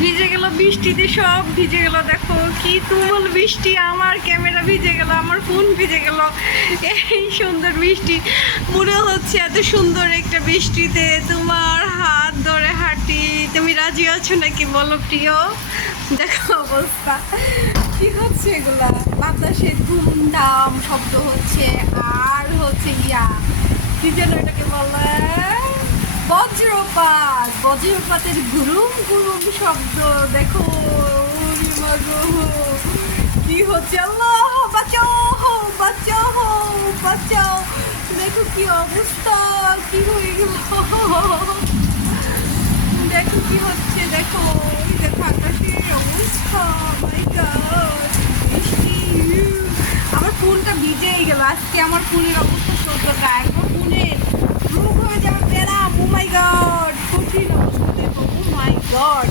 ভিজে গেল বৃষ্টিতে, সব ভিজে গেল। দেখো কি তুমুল বৃষ্টি, আমার ক্যামেরা ভিজে গেল, আমার ফোন ভিজে গেল। এই সুন্দর বৃষ্টি, মনে হচ্ছে এত সুন্দর একটা বৃষ্টিতে তোমার হাত ধরে হাঁটি। তুমি রাজি আছো নাকি বলো প্রিয়? দেখো অবস্থা কি হচ্ছে, এগুলা বাতাসে ধুমধাম শব্দ হচ্ছে, আর হচ্ছে গিয়া কি যেন এটাকে বলে, বজ্রপাত, বজ্রপাতের গুরুম গুরুম শব্দ। দেখো ওরে মা গো, কি হচ্ছে, আল্লাহ বাঁচাও বাঁচাও বাঁচাও। দেখো কি অবস্থা, কি হয়ে গেল, দেখো কি হচ্ছে, দেখো ওই দেখো আকাশের অবস্থা। মাই গড, বৃষ্টি, আমার ফোনটা ভিজেই গেল। আজকে আমার ফোনের অবস্থা সহ্য নাই, আমার ফোনের রোগ হয়ে যাবে, পেলাম। ও মাই গড, কঠিন অবস্থা। দেখো ও মাই গড,